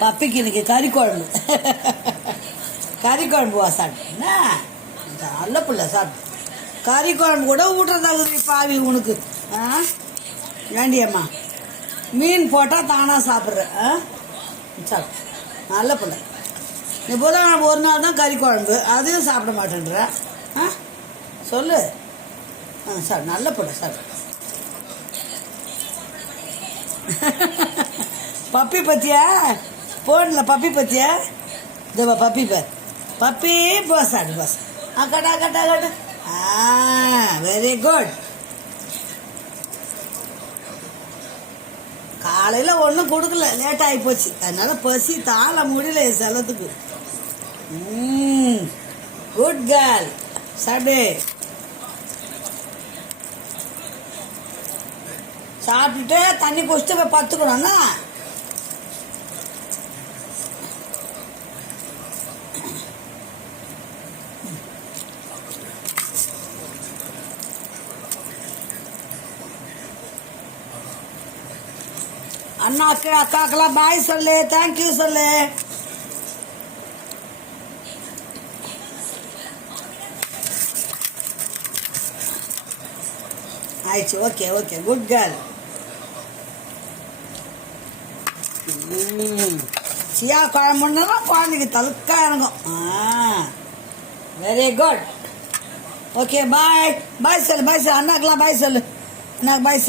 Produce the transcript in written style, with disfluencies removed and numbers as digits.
பப்பிக்கு இன்னைக்கு கறி குழம்பு. கறி குழம்பு சாப்பிட்டு என்ன நல்ல பிள்ளை சாப்பிட்டு கறி குழம்பு கூட ஊட்டுறதாகுது பாவி உனக்கு. வேண்டியம்மா மீன் போட்டால் தானாக சாப்பிட்ற. சாப்பிடு நல்ல பிள்ளை. நீ புதன் ஒரு நாள் தான் கறி குழம்பு, அதையும் சாப்பிட மாட்டேன்ற. சொல்லு. சார் நல்ல பிள்ளை சார். பப்பி பத்தியா போடல? பப்பி பத்தியா? இதோ பப்பி பார். பப்பி பஸ் ஆடு பஸ். கட்டா கட்டா கட்டா. Very good. காலையில் ஒன்றும் கொடுக்கல, லேட் ஆகி போச்சு. அதனால பசி தாள முடியல செலத்துக்கு. Good girl. சாப்பிடு. சாப்பிட்டுட்டு தண்ணி குடிச்சிட்டு போய் பத்துக்கணும்னா அண்ணாக்கு அக்காக்கெல்லாம் பாய் சொல்லு, தேங்க்யூ சொல்லு. ஆயிடுச்சு. Okay okay good girl. சியா குழம்புன்னா குழந்தைக்கு தலுக்கா இறங்கும். Very good. Okay bye. Bye சொல்லு பாய் சொல்லு. அண்ணாக்கெல்லாம் பாய் சொல்லு. அண்ணாக்கு பாய் சொல்லு.